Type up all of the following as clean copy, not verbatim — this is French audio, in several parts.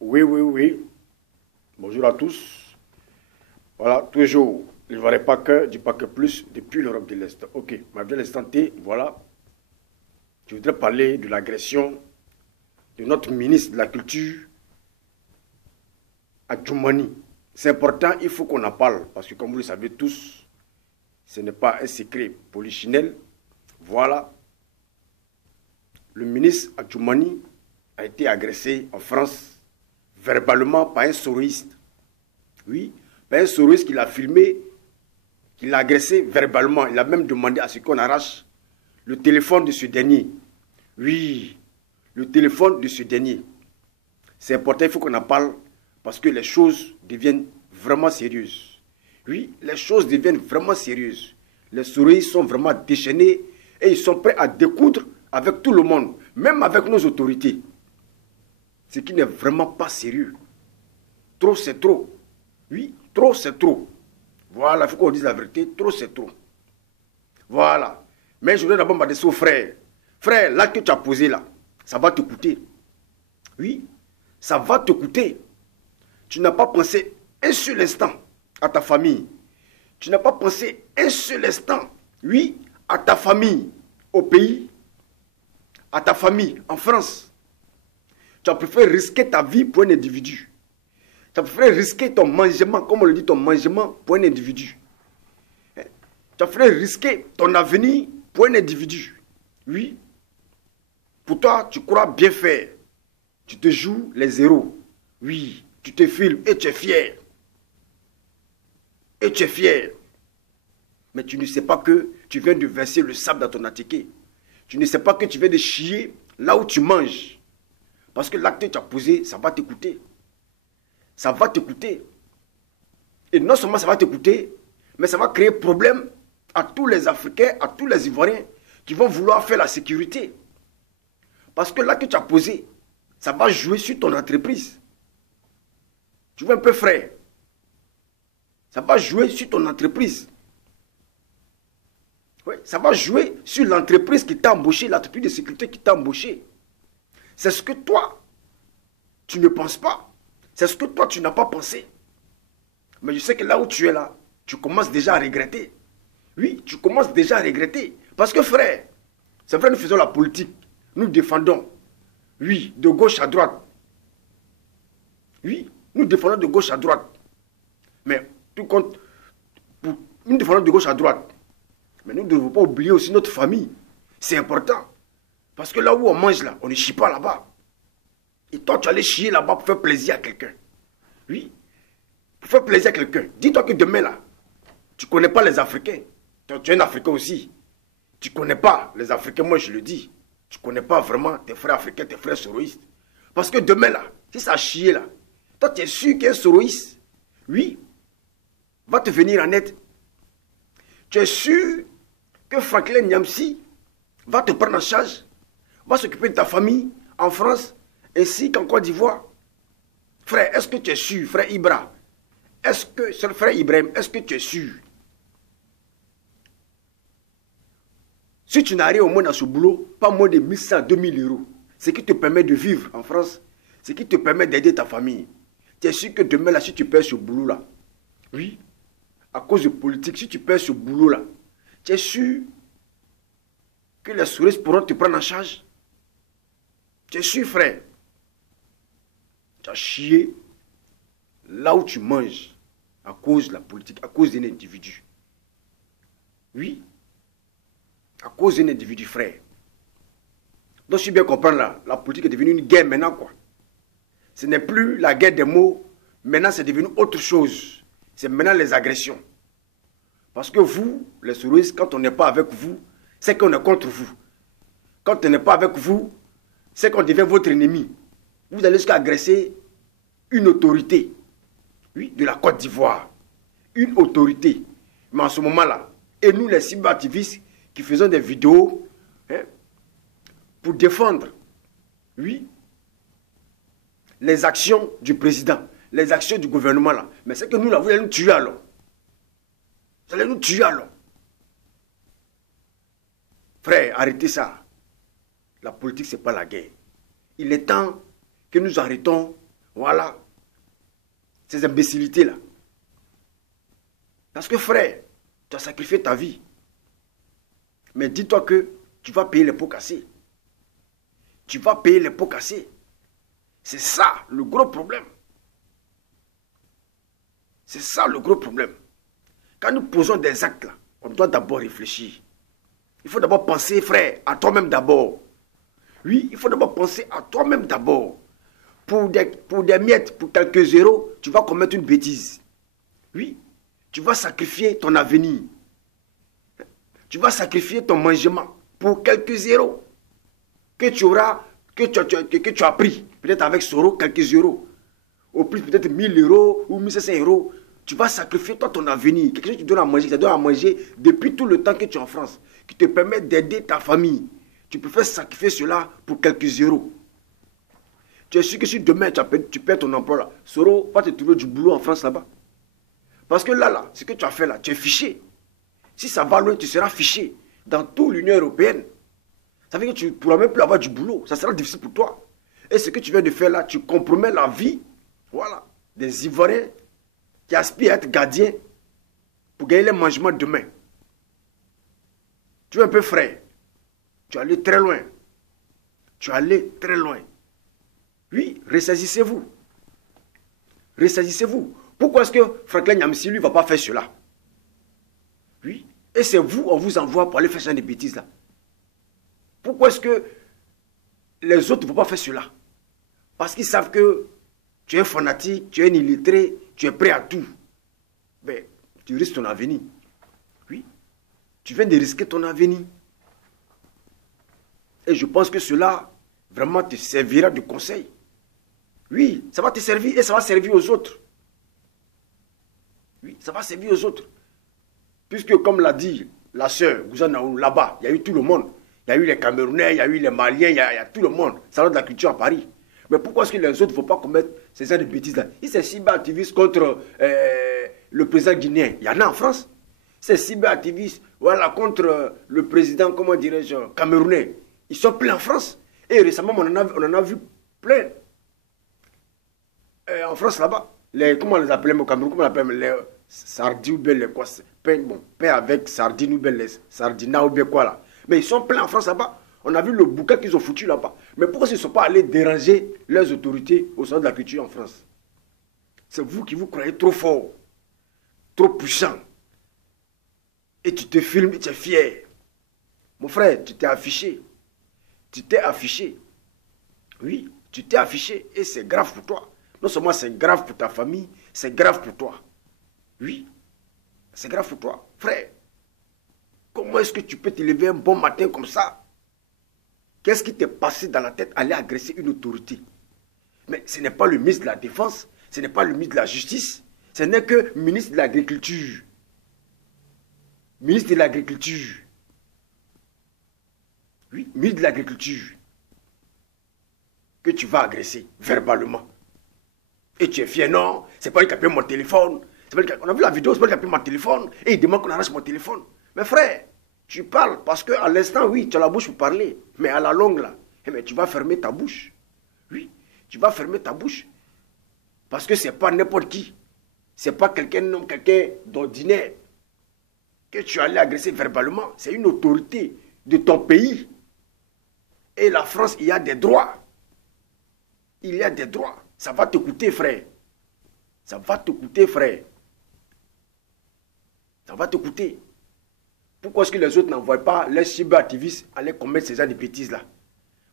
Oui, oui, oui. Bonjour à tous. Voilà, toujours, il ne valait pas que, du pas que plus, depuis l'Europe de l'Est. Ok, ma belle santé, voilà. Je voudrais parler de l'agression de notre ministre de la Culture à Djoumani. C'est important, il faut qu'on en parle, parce que comme vous le savez tous, ce n'est pas un secret polichinelle. Voilà, le ministre Adjoumani a été agressé en France verbalement par un soroïste. Oui, par un soroïste qui l'a filmé, qui l'a agressé verbalement. Il a même demandé à ce qu'on arrache le téléphone de ce dernier. Oui, le téléphone de ce dernier. C'est important, il faut qu'on en parle parce que les choses deviennent vraiment sérieuses. Oui, les choses deviennent vraiment sérieuses. Les souris sont vraiment déchaînés et ils sont prêts à découdre avec tout le monde, même avec nos autorités. Ce qui n'est vraiment pas sérieux. Trop, c'est trop. Oui, trop, c'est trop. Voilà, il faut qu'on dise la vérité. Trop, c'est trop. Voilà. Mais je voudrais d'abord m'adresser au frère. Frère, là que tu as posé là, ça va te coûter. Oui, ça va te coûter. Tu n'as pas pensé un seul instant à ta famille. Tu n'as pas pensé un seul instant, oui, à ta famille, au pays, à ta famille, en France. Tu as préféré risquer ta vie pour un individu. Tu as préféré risquer ton mangement, comme on le dit, ton mangement pour un individu. Tu as préféré risquer ton avenir pour un individu. Oui. Pour toi, tu crois bien faire. Tu te joues les héros. Oui. Tu te filmes et tu es fier. Et tu es fier. Mais tu ne sais pas que tu viens de verser le sable dans ton attiqué. Tu ne sais pas que tu viens de chier là où tu manges. Parce que l'acte que tu as posé, ça va t'écouter. Ça va t'écouter. Et non seulement ça va t'écouter, mais ça va créer problème à tous les Africains, à tous les Ivoiriens qui vont vouloir faire la sécurité. Parce que l'acte que tu as posé, ça va jouer sur ton entreprise. Tu vois un peu, frère? Ça va jouer sur ton entreprise. Oui, ça va jouer sur l'entreprise qui t'a embauché, l'entreprise de sécurité qui t'a embauché. C'est ce que toi, tu ne penses pas. C'est ce que toi, tu n'as pas pensé. Mais je sais que là où tu es là, tu commences déjà à regretter. Oui, tu commences déjà à regretter. Parce que frère, c'est vrai, nous faisons la politique. Nous défendons. Oui, de gauche à droite. Oui, nous défendons de gauche à droite. Mais tout compte, nous défendons de gauche à droite. Mais nous ne devons pas oublier aussi notre famille. C'est important. Parce que là où on mange, là, on ne chie pas là-bas. Et toi, tu allais chier là-bas pour faire plaisir à quelqu'un. Oui, pour faire plaisir à quelqu'un. Dis-toi que demain, là, tu ne connais pas les Africains. Toi, tu es un Africain aussi. Tu ne connais pas les Africains, moi je le dis. Tu ne connais pas vraiment tes frères africains, tes frères soroïstes. Parce que demain, là, si ça chie là, toi, tu es sûr qu'un soroïste, oui, va te venir en aide. Tu es sûr que Franklin Nyamsi va te prendre en charge, va s'occuper de ta famille en France, ainsi qu'en Côte d'Ivoire. Frère, est-ce que tu es sûr, frère Ibra? Est-ce que, frère Ibrahim, est-ce que tu es sûr? Si tu n'arrives au moins dans ce boulot, pas moins de 1100 à 2000 euros, ce qui te permet de vivre en France, ce qui te permet d'aider ta famille. Tu es sûr que demain, là, si tu perds ce boulot-là, oui, à cause de politique, si tu perds ce boulot-là, tu es sûr que les souris pourront te prendre en charge? Tu es sûr, frère? Tu as chié là où tu manges à cause de la politique, à cause d'un individu. Oui, à cause d'un individu, frère. Donc, si je bien comprendre là, la politique est devenue une guerre maintenant, quoi. Ce n'est plus la guerre des mots, maintenant c'est devenu autre chose. C'est maintenant les agressions. Parce que vous, les souris, quand on n'est pas avec vous, c'est qu'on est contre vous. Quand on n'est pas avec vous, c'est qu'on devient votre ennemi. Vous allez jusqu'à agresser une autorité, oui, de la Côte d'Ivoire. Une autorité. Mais en ce moment-là, et nous les cyberactivistes qui faisons des vidéos hein, pour défendre, oui, les actions du président, les actions du gouvernement là. Mais c'est que nous là, vous allez nous tuer alors. Vous allez nous tuer alors. Frère, arrêtez ça. La politique, ce n'est pas la guerre. Il est temps que nous arrêtons, Voilà. Ces imbécilités-là. Parce que frère, tu as sacrifié ta vie. Mais dis-toi que tu vas payer les pots cassés. Tu vas payer les pots cassés. C'est ça le gros problème. C'est ça le gros problème. Quand nous posons des actes là, on doit d'abord réfléchir. Il faut d'abord penser, frère, à toi-même d'abord. Oui, il faut d'abord penser à toi-même d'abord. Pour des miettes, pour quelques zéros, tu vas commettre une bêtise. Oui, tu vas sacrifier ton avenir. Tu vas sacrifier ton mangement pour quelques zéros que tu auras, que tu as pris. Peut-être avec ce euro, quelques euros. Au plus peut-être 1000 euros ou 1500 euros. Tu vas sacrifier toi ton avenir. Quelque chose que tu donnes à manger, ça donne à manger depuis tout le temps que tu es en France. Qui te permet d'aider ta famille. Tu peux faire sacrifier cela pour quelques euros. Tu es sûr que si demain tu perds ton emploi là, Soro va te trouver du boulot en France là-bas. Parce que là, ce que tu as fait là, tu es fiché. Si ça va loin, tu seras fiché dans toute l'Union européenne. Ça veut dire que tu ne pourras même plus avoir du boulot. Ça sera difficile pour toi. Et ce que tu viens de faire là, tu compromets la vie, voilà, des Ivoiriens qui aspirent à être gardiens pour gagner les mangements demain. Tu es un peu frère. Tu es allé très loin. Tu es allé très loin. Oui, ressaisissez-vous. Ressaisissez-vous. Pourquoi est-ce que Franklin Nyamsi, lui, ne va pas faire cela? Oui. Et c'est vous, on vous envoie pour aller faire ce genre de bêtises là. Pourquoi est-ce que les autres ne vont pas faire cela? Parce qu'ils savent que tu es fanatique, tu es illettré, tu es prêt à tout. Mais tu risques ton avenir. Oui. Tu viens de risquer ton avenir. Et je pense que cela, vraiment, te servira de conseil. Oui, ça va te servir et ça va servir aux autres. Oui, ça va servir aux autres. Puisque, comme l'a dit la sœur Gouzanaou, là-bas, il y a eu tout le monde. Il y a eu les Camerounais, il y a eu les Maliens, il y a tout le monde. Salon de la culture à Paris. Mais pourquoi est-ce que les autres ne vont pas commettre ces genres de bêtises-là? Ils sont cyberactivistes contre le président guinéen. Il y en a en France. Ces cyberactivistes, voilà, contre le président, comment dirais-je, camerounais. Ils sont pleins en France. Et récemment, on en a vu plein. En France, là-bas, comment on les appelle au Cameroun, comment on appelle les sardines ou bien les quoi, pain avec sardines ou bien les sardines ou bien quoi là. Mais ils sont pleins en France là-bas. On a vu le bouquet qu'ils ont foutu là-bas. Mais pourquoi ils ne sont pas allés déranger les autorités au sein de la culture en France? C'est vous qui vous croyez trop fort, trop puissant. Et tu te filmes et tu es fier. Mon frère, tu t'es affiché. Tu t'es affiché. Oui, tu t'es affiché et c'est grave pour toi. Non seulement c'est grave pour ta famille, c'est grave pour toi. Oui, c'est grave pour toi. Frère, comment est-ce que tu peux te lever un bon matin comme ça? Qu'est-ce qui t'est passé dans la tête aller agresser une autorité? Mais ce n'est pas le ministre de la Défense, ce n'est pas le ministre de la Justice, ce n'est que le ministre de l'Agriculture. Ministre de l'Agriculture. Oui, ministre de l'Agriculture. Que tu vas agresser verbalement. Et tu es fier, non, c'est pas lui qui a pris mon téléphone. On a vu la vidéo, c'est pas lui qui a pris mon téléphone. Et il demande qu'on arrache mon téléphone. Mais frère, tu parles parce qu'à l'instant, oui, tu as la bouche pour parler. Mais à la longue, là, mais tu vas fermer ta bouche. Oui, tu vas fermer ta bouche. Parce que c'est pas n'importe qui. C'est pas quelqu'un d'ordinaire que tu allais agresser verbalement. C'est une autorité de ton pays. Et la France, il y a des droits. Il y a des droits. Ça va te coûter, frère. Ça va te coûter, frère. Ça va te coûter. Pourquoi est-ce que les autres n'envoient pas les cyberactivistes aller commettre ces genres de bêtises-là?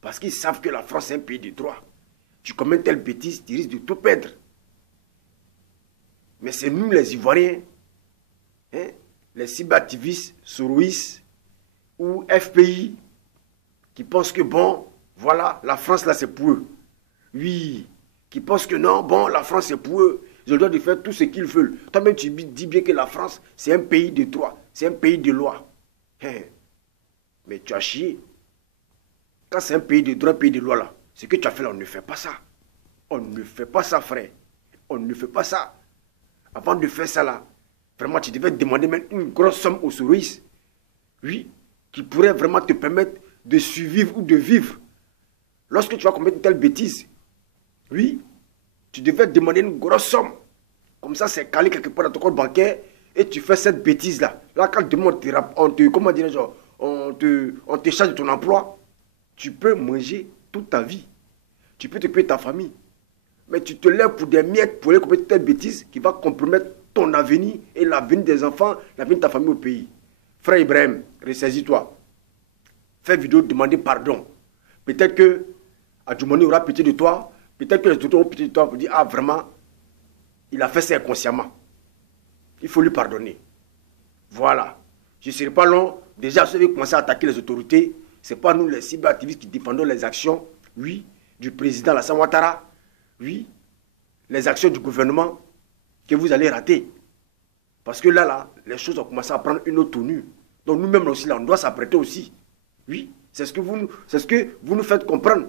Parce qu'ils savent que la France est un pays de droit. Tu commets telle bêtise, tu risques de tout perdre. Mais c'est nous, les Ivoiriens, hein, les cyberactivistes, Soroïs ou FPI, qui pensent que, bon, voilà, la France, là, c'est pour eux. Oui, qui pensent que non, bon, la France, c'est pour eux. Ils ont le droit de faire tout ce qu'ils veulent. Toi-même, tu dis bien que la France, c'est un pays de droit. C'est un pays de loi. Hein. Mais tu as chié. Quand c'est un pays de droit, un pays de loi, là, ce que tu as fait là, on ne fait pas ça. On ne fait pas ça, frère. On ne fait pas ça. Avant de faire ça, là, vraiment, tu devais demander même une grosse somme aux souris. Oui, qui pourrait vraiment te permettre de survivre ou de vivre. Lorsque tu vas commettre une telle bêtise, oui, Tu devais demander une grosse somme. Comme ça, c'est calé quelque part dans ton compte bancaire et tu fais cette bêtise-là. Là, quand demain comment dirais-je, on te charge de ton emploi, tu peux manger toute ta vie. Tu peux te payer ta famille. Mais tu te lèves pour des miettes pour aller commettre cette bêtise qui va compromettre ton avenir et l'avenir des enfants, l'avenir de ta famille au pays. Frère Ibrahim, ressaisis-toi. Fais vidéo, demander pardon. Peut-être que Adjoumani aura pitié de toi. Peut-être que les autres auront pitié de toi pour dire, ah vraiment, il a fait ça inconsciemment. Il faut lui pardonner. Voilà. Je ne serai pas long. Déjà, ceux qui commencent à attaquer les autorités, ce n'est pas nous les cyberactivistes qui défendons les actions, oui, du président Alassane Ouattara, oui, les actions du gouvernement que vous allez rater. Parce que là, les choses ont commencé à prendre une autre tenue. Donc nous-mêmes aussi, là, on doit s'apprêter aussi. Oui, c'est ce que vous nous faites comprendre.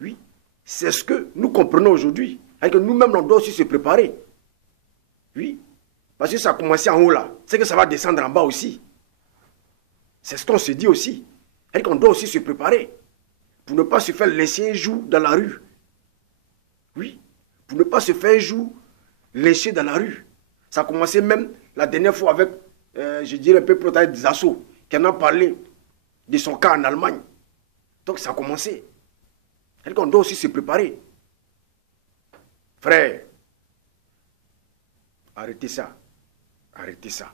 Oui, c'est ce que nous comprenons aujourd'hui. Et que nous-mêmes, on doit aussi se préparer. Oui, parce que ça a commencé en haut là. C'est que ça va descendre en bas aussi. C'est ce qu'on se dit aussi. Et qu'on doit aussi se préparer. Pour ne pas se faire laisser un jour dans la rue. Oui, pour ne pas se faire un jour lécher dans la rue. Ça a commencé même la dernière fois avec, je dirais un peu protagoniste des assauts, qui en a parlé de son cas en Allemagne. Donc ça a commencé. Et qu'on doit aussi se préparer. Frère, arrêtez ça. Arrêtez ça.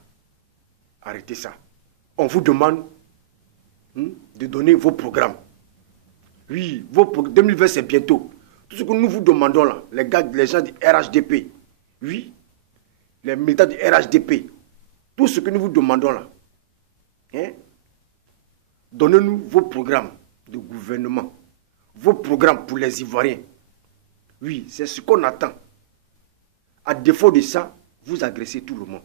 Arrêtez ça. On vous demande de donner vos programmes. Oui, 2020 c'est bientôt. Tout ce que nous vous demandons là, les gens du RHDP, oui, les militants du RHDP, tout ce que nous vous demandons là, hein, donnez-nous vos programmes de gouvernement, vos programmes pour les Ivoiriens. Oui, c'est ce qu'on attend. À défaut de ça, vous agressez tout le monde.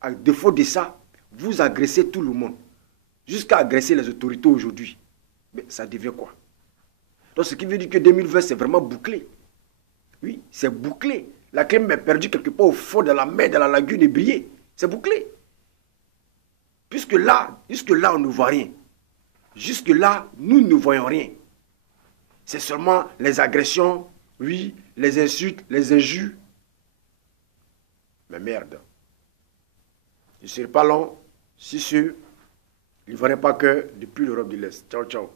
À défaut de ça, vous agressez tout le monde. Jusqu'à agresser les autorités aujourd'hui. Mais ça devient quoi? Donc ce qui veut dire que 2020, c'est vraiment bouclé. Oui, c'est bouclé. La clé est perdue quelque part au fond de la mer, de la lagune et brillée. C'est bouclé. Jusque là, on ne voit rien. Jusque là, nous ne voyons rien. C'est seulement les agressions, oui, les insultes, les injures. Mais merde. Je ne serai pas long si il ne fallait pas que depuis l'Europe de l'Est. Ciao, ciao.